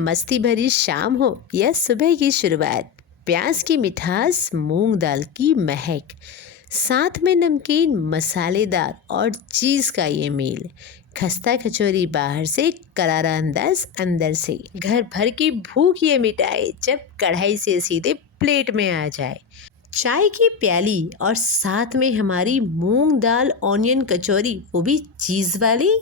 मस्ती भरी शाम हो या सुबह की शुरुआत, प्याज की मिठास, मूंग दाल की महक, साथ में नमकीन, मसालेदार और चीज़ का ये मेल, खस्ता कचौरी बाहर से, करारा अंदाज अंदर से, घर भर की भूख ये मिटाए जब कढ़ाई से सीधे प्लेट में आ जाए। चाय की प्याली और साथ में हमारी मूंग दाल ऑनियन कचौरी, वो भी चीज़ वाली।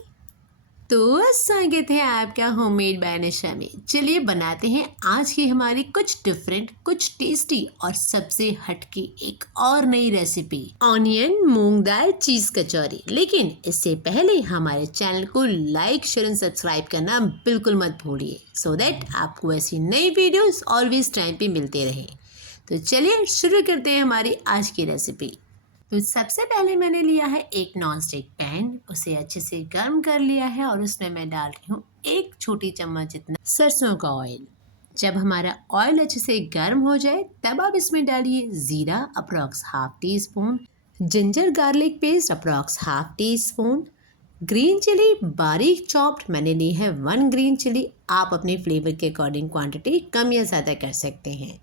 तो स्वागत है आपका होममेड बाय निशा में। चलिए बनाते हैं आज की हमारी कुछ डिफरेंट, कुछ टेस्टी और सबसे हटके एक और नई रेसिपी, ऑनियन मूंग दाल चीज़ कचौरी। लेकिन इससे पहले हमारे चैनल को लाइक, शेयर एंड सब्सक्राइब करना बिल्कुल मत भूलिए, सो दैट आपको ऐसी नई वीडियोस ऑलवेज टाइम पे मिलते रहे। तो चलिए शुरू करते हैं हमारी आज की रेसिपी। तो सबसे पहले मैंने लिया है एक नॉन स्टिक पैन, उसे अच्छे से गर्म कर लिया है और उसमें मैं डाल रही हूँ एक छोटी चम्मच जितना सरसों का ऑयल। जब हमारा ऑयल अच्छे से गर्म हो जाए तब आप इसमें डालिए जीरा approx half teaspoon, ginger garlic paste approx half teaspoon, green chilli बारीक चॉप्ड मैंने ली है 1 ग्रीन चिली। आप अपने फ्लेवर के अकॉर्डिंग क्वांटिटी कम या ज़्यादा कर सकते हैं।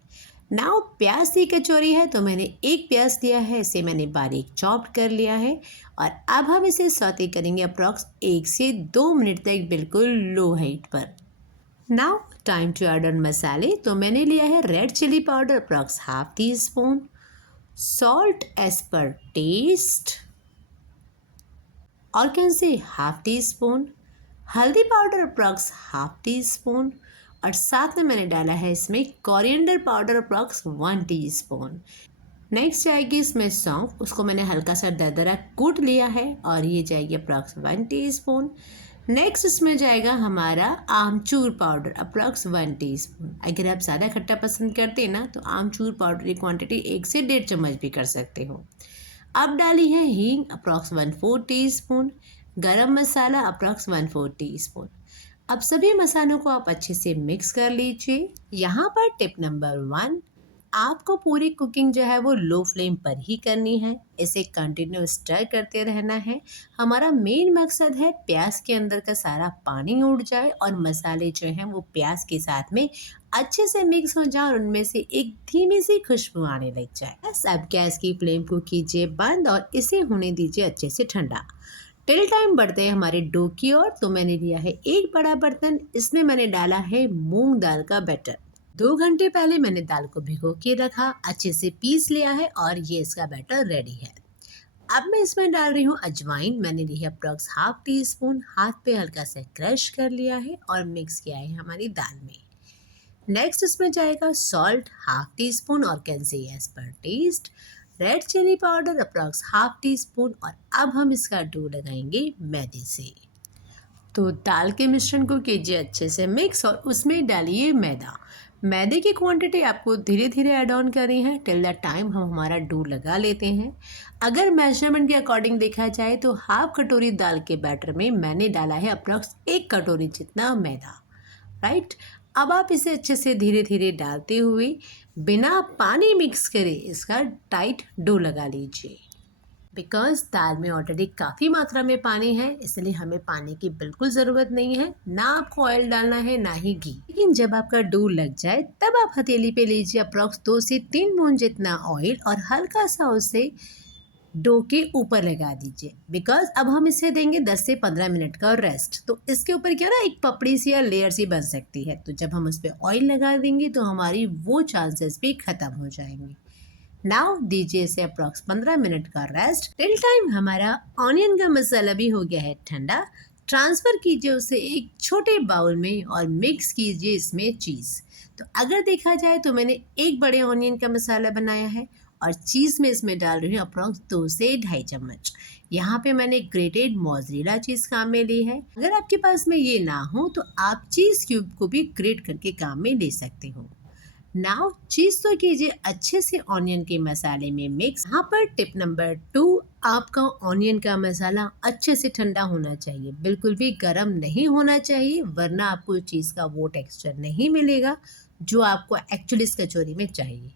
नाउ प्याज की कचौरी है तो मैंने एक प्याज लिया है, इसे मैंने बारीक चॉप्ड कर लिया है और अब हम इसे सौते करेंगे अप्रॉक्स 1 से 2 मिनट तक बिल्कुल लो हीट पर। Now time to add on मसाले। तो मैंने लिया है red chilli powder approx half teaspoon, salt as per taste, ऑर्गेन्सी हाफ टी स्पून, हल्दी powder approx half teaspoon और साथ में मैंने डाला है इसमें coriander powder approx 1 teaspoon. Next जाएगी इसमें सौंफ, उसको मैंने हल्का सा दरदरा कूट लिया है और ये जाएगी अप्रॉक्स 1 टीस्पून। नेक्स्ट इसमें जाएगा हमारा आमचूर पाउडर अप्रॉक्स 1 टीस्पून। अगर आप ज़्यादा खट्टा पसंद करते हैं ना तो आमचूर पाउडर की क्वांटिटी 1 से 1.5 चम्मच भी कर सकते हो। अब डाली है हींग अप्रॉक्स 1/4 टीस्पून, गरम मसाला अप्रॉक्स 1/4 टीस्पून। अब सभी मसालों को आप अच्छे से मिक्स कर लीजिए। यहाँ पर टिप नंबर 1, आपको पूरी कुकिंग जो है वो लो फ्लेम पर ही करनी है। इसे कंटिन्यू स्टर करते रहना है। हमारा मेन मकसद है प्याज के अंदर का सारा पानी उड़ जाए और मसाले जो हैं वो प्याज के साथ में अच्छे से मिक्स हो जाए और उनमें से एक धीमी सी खुशबू आने लग जाए। बस अब गैस की फ्लेम को कीजिए बंद और इसे होने दीजिए अच्छे से ठंडा। टिल टाइम बढ़ते हैं हमारे डो की ओर। तो मैंने लिया है एक बड़ा बर्तन, इसमें मैंने डाला है मूंग दाल का बैटर। 2 घंटे पहले मैंने दाल को भिगो के रखा, अच्छे से पीस लिया है और ये इसका बैटर रेडी है। अब मैं इसमें डाल रही हूँ अजवाइन, मैंने ली है अप्रॉक्स हाफ टी स्पून, हाथ पे हल्का सा क्रश कर लिया है और मिक्स किया है हमारी दाल में। नेक्स्ट इसमें जाएगा सॉल्ट हाफ टी स्पून, ऑर्गेन्सी as per taste, red chilli powder approx half teaspoon और अब हम इसका डो लगाएंगे मैदे से। तो दाल के मिश्रण को कीजिए अच्छे से मिक्स और उसमें डालिए मैदा। मैदे की क्वांटिटी आपको धीरे धीरे ऐड ऑन करनी है टिल द टाइम हम हमारा डो लगा लेते हैं। अगर मेजरमेंट के अकॉर्डिंग देखा जाए तो हाफ कटोरी दाल के बैटर में मैंने डाला है अप्रॉक्स 1 कटोरी जितना मैदा, राइट। अब आप इसे अच्छे से धीरे धीरे डालते हुए बिना पानी मिक्स करे इसका टाइट डो लगा लीजिए। बिकॉज दाल में ऑलरेडी काफ़ी मात्रा में पानी है, इसलिए हमें पानी की बिल्कुल ज़रूरत नहीं है, ना आपको ऑयल डालना है ना ही घी। लेकिन जब आपका डो लग जाए तब आप हथेली पे लीजिए अप्रॉक्स 2 से 3 बूंद जितना ऑयल और हल्का सा उसे डो के ऊपर लगा दीजिए। बिकॉज अब हम इसे देंगे 10 से 15 मिनट का रेस्ट, तो इसके ऊपर क्या ना एक पपड़ी सी या लेयर सी बन सकती है। तो जब हम उस पर ऑयल लगा देंगे तो हमारी वो चांसेस भी ख़त्म हो जाएंगे। नाउ दीजिए इसे अप्रॉक्स 15 मिनट का रेस्ट। टिल टाइम हमारा ऑनियन का मसाला भी हो गया है ठंडा। ट्रांसफ़र कीजिए उसे एक छोटे बाउल में और मिक्स कीजिए इसमें चीज़। तो अगर देखा जाए तो मैंने एक बड़े ऑनियन का मसाला बनाया है और चीज़ में इसमें डाल रही हूँ अप्रॉक्स 2 से 2.5 चम्मच। यहाँ पे मैंने ग्रेटेड मोज़रेला चीज़ काम में ली है। अगर आपके पास में ये ना हो तो आप चीज़ क्यूब को भी ग्रेट करके काम में ले सकते हो। नाउ चीज़ तो कीजिए अच्छे से ऑनियन के मसाले में मिक्स। यहाँ पर टिप नंबर 2, आपका ऑनियन का मसाला अच्छे से ठंडा होना चाहिए, बिल्कुल भी गर्म नहीं होना चाहिए, वरना आपको चीज़ का वो टेक्सचर नहीं मिलेगा जो आपको एक्चुअली इस कचौरी में चाहिए,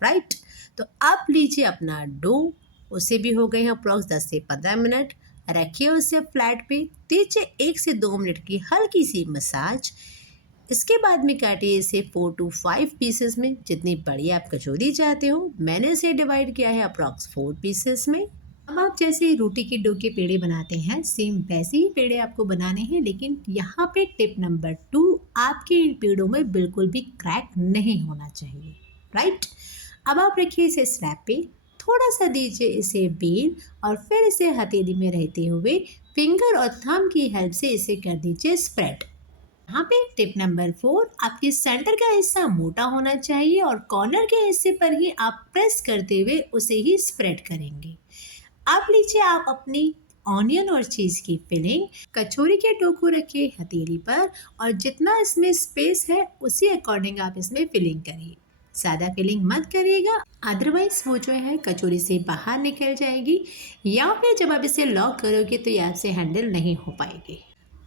राइट। तो आप लीजिए अपना डो, उसे भी हो गए हैं अप्रॉक्स 10 से 15 मिनट। रखिए उसे फ्लैट पे, दीजिए 1 से 2 मिनट की हल्की सी मसाज। इसके बाद में काटिए इसे 4 to 5 पीसेस में, जितनी बड़ी आप कचौरी चाहते हो। मैंने इसे डिवाइड किया है अप्रॉक्स 4 पीसेस में। अब आप जैसे रोटी के डो के पेड़े बनाते हैं, सेम वैसे ही पेड़े आपको बनाने हैं, लेकिन यहाँ पे टिप नंबर 2, आपके इन पेड़ों में बिल्कुल भी क्रैक नहीं होना चाहिए, राइट। अब आप रखिए इसे स्लैब पे, थोड़ा सा दीजिए इसे बेल और फिर इसे हथेली में रहते हुए फिंगर और थंब की हेल्प से इसे कर दीजिए स्प्रेड। यहाँ पे टिप नंबर 4, आपके सेंटर का हिस्सा मोटा होना चाहिए और कॉर्नर के हिस्से पर ही आप प्रेस करते हुए उसे ही स्प्रेड करेंगे। अब लीजिए आप अपनी ऑनियन और चीज़ की फिलिंग, कचौरी के डो को रखिए हथेली पर और जितना इसमें स्पेस है उसी अकॉर्डिंग आप इसमें फिलिंग करिए। ज़्यादा फिलिंग मत करिएगा, अदरवाइज वो जो है कचौरी से बाहर निकल जाएगी, या फिर जब आप इसे लॉक करोगे तो ये आपसे हैंडल नहीं हो पाएगी।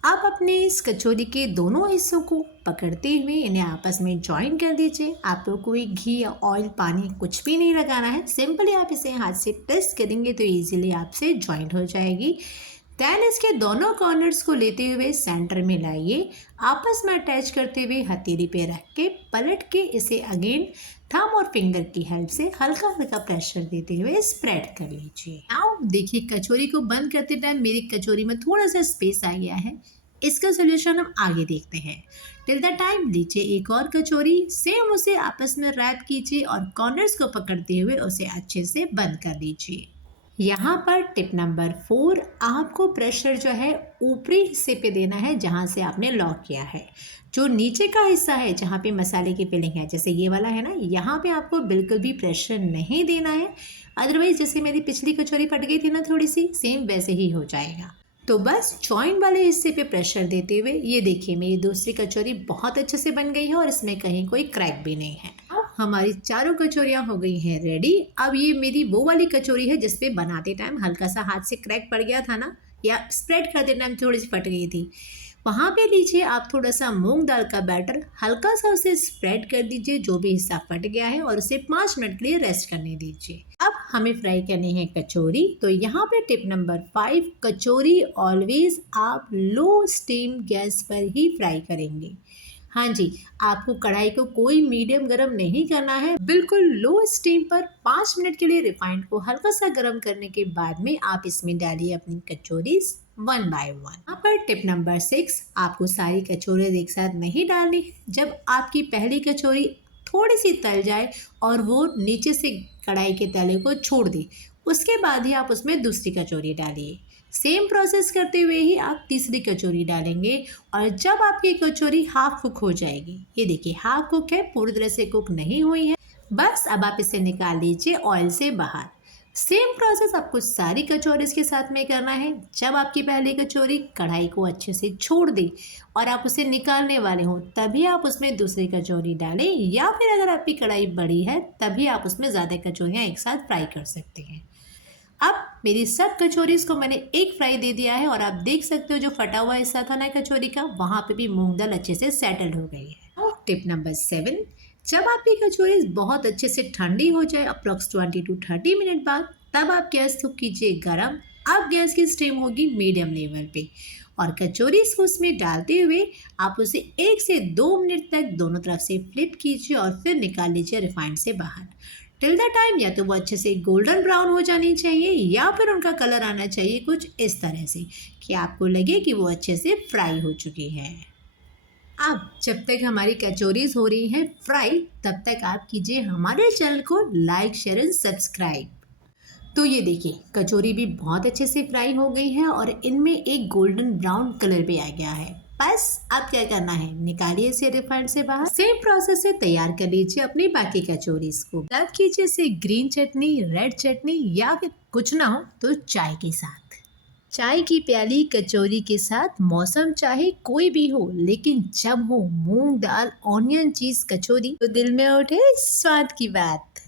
आप अपने इस कचौरी के दोनों हिस्सों को पकड़ते हुए इन्हें आपस में जॉइन कर दीजिए। आपको कोई घी या ऑयल, पानी कुछ भी नहीं लगाना है, सिंपली आप इसे हाथ से प्रेस करेंगे तो इजीली आपसे जॉइंट हो जाएगी। देन इसके दोनों कॉर्नर्स को लेते हुए सेंटर में लाइए, आपस में अटैच करते हुए हथेली पे रख के पलट के इसे अगेन थंब और फिंगर की हेल्प से हल्का हल्का प्रेशर देते हुए स्प्रेड कर लीजिए। अब देखिए कचौरी को बंद करते टाइम मेरी कचौरी में थोड़ा सा स्पेस आ गया है, इसका सोल्यूशन हम आगे देखते हैं। टिल द टाइम लीजिए एक और कचौरी, सेम उसे आपस में रैप कीजिए और कॉर्नर्स को पकड़ते हुए उसे अच्छे से बंद कर लीजिए। यहाँ पर टिप नंबर 4, आपको प्रेशर जो है ऊपरी हिस्से पे देना है जहाँ से आपने लॉक किया है। जो नीचे का हिस्सा है जहाँ पे मसाले की फिलिंग है, जैसे ये वाला है ना, यहाँ पे आपको बिल्कुल भी प्रेशर नहीं देना है, अदरवाइज जैसे मेरी पिछली कचौरी फट गई थी ना थोड़ी सी, सेम वैसे ही हो जाएगा। तो बस जॉइंट वाले हिस्से पे प्रेशर देते हुए, ये देखिए मेरी दूसरी कचौरी बहुत अच्छे से बन गई है और इसमें कहीं कोई क्रैक भी नहीं है। अब हमारी चारों कचौरियाँ हो गई हैं रेडी। अब ये मेरी वो वाली कचौरी है जिसपे बनाते टाइम हल्का सा हाथ से क्रैक पड़ गया था ना, या स्प्रेड करते टाइम थोड़ी सी फट गई थी। वहाँ पे लीजिए आप थोड़ा सा मूंग दाल का बैटर, हल्का सा उसे स्प्रेड कर दीजिए जो भी हिस्सा फट गया है और उसे 5 मिनट के लिए रेस्ट करने दीजिए। अब हमें फ्राई करनी है कचौरी, तो यहाँ पे टिप नंबर 5, कचौरी ऑलवेज आप लो स्टीम गैस पर ही फ्राई करेंगे। हाँ जी, आपको कढ़ाई को कोई मीडियम गरम नहीं करना है, बिल्कुल लो स्टीम पर 5 मिनट के लिए रिफाइंड को हल्का सा गरम करने के बाद में आप इसमें डालिए अपनी कचौरी 1 by 1। यहाँ पर टिप नंबर 6, आपको सारी कचौरी एक साथ नहीं डालनी है। जब आपकी पहली कचौरी थोड़ी सी तल जाए और वो नीचे से कढ़ाई के तले को छोड़ दे, उसके बाद ही आप उसमें दूसरी कचौरी डालिए। सेम प्रोसेस करते हुए ही आप तीसरी कचौरी डालेंगे और जब आपकी कचौरी हाफ कुक हो जाएगी, ये देखिए हाफ कुक है, पूरी तरह से कुक नहीं हुई है, बस अब आप इसे निकाल लीजिए ऑयल से बाहर। सेम प्रोसेस आपको सारी कचौरीज के साथ में करना है। जब आपकी पहली कचौरी कढ़ाई को अच्छे से छोड़ दे और आप उसे निकालने वाले हो, तभी आप उसमें दूसरी कचौरी डालें, या फिर अगर आपकी कढ़ाई बड़ी है तभी आप उसमें ज़्यादा कचौरियाँ एक साथ फ्राई कर सकते हैं। अब मेरी सब कचौरीज को मैंने एक फ्राई दे दिया है और आप देख सकते हो जो फटा हुआ हिस्सा था ना कचौरी का, वहाँ पे भी मूंग दाल अच्छे से सेटल्ड हो गई है। और टिप नंबर 7, जब आपकी कचौरी बहुत अच्छे से ठंडी हो जाए अप्रॉक्स 20 to 30 मिनट बाद, तब आप गैस को कीजिए गरम। अब गैस की स्टीम होगी मीडियम लेवल पे और कचौरी को उसमें डालते हुए आप उसे 1 से 2 मिनट तक दोनों तरफ से फ्लिप कीजिए और फिर निकाल लीजिए रिफाइंड से बाहर। टिल द टाइम या तो वो अच्छे से गोल्डन ब्राउन हो जानी चाहिए या फिर उनका कलर आना चाहिए कुछ इस तरह से कि आपको लगे कि वो अच्छे से फ्राई हो चुकी है। अब जब तक हमारी कचौरीज हो रही हैं फ्राई, तब तक आप कीजिए हमारे चैनल को लाइक, शेयर एंड सब्सक्राइब। तो ये देखिए कचौरी भी बहुत अच्छे से फ्राई हो गई है और इनमें एक गोल्डन ब्राउन कलर भी आ गया है। बस अब क्या करना है, निकालिए इसे रिफाइंड से बाहर। सेम प्रोसेस से तैयार कर लीजिए अपनी बाकी कचौरीज को। सर्व कीजिए इसे ग्रीन चटनी, रेड चटनी या फिर कुछ ना हो तो चाय के साथ। चाय की प्याली कचौरी के साथ, मौसम चाहे कोई भी हो, लेकिन जब हो मूंग दाल ऑनियन चीज कचौरी तो दिल में उठे स्वाद की बात।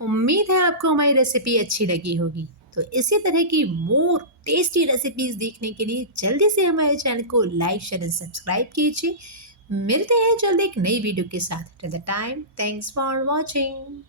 उम्मीद है आपको हमारी रेसिपी अच्छी लगी होगी। तो इसी तरह की मोर टेस्टी रेसिपीज देखने के लिए जल्दी से हमारे चैनल को लाइक, शेयर एंड सब्सक्राइब कीजिए। मिलते हैं जल्द एक नई वीडियो के साथ। Till the time, thanks for watching.